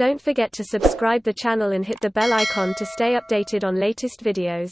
Don't forget to subscribe the channel and hit the bell icon to stay updated on latest videos.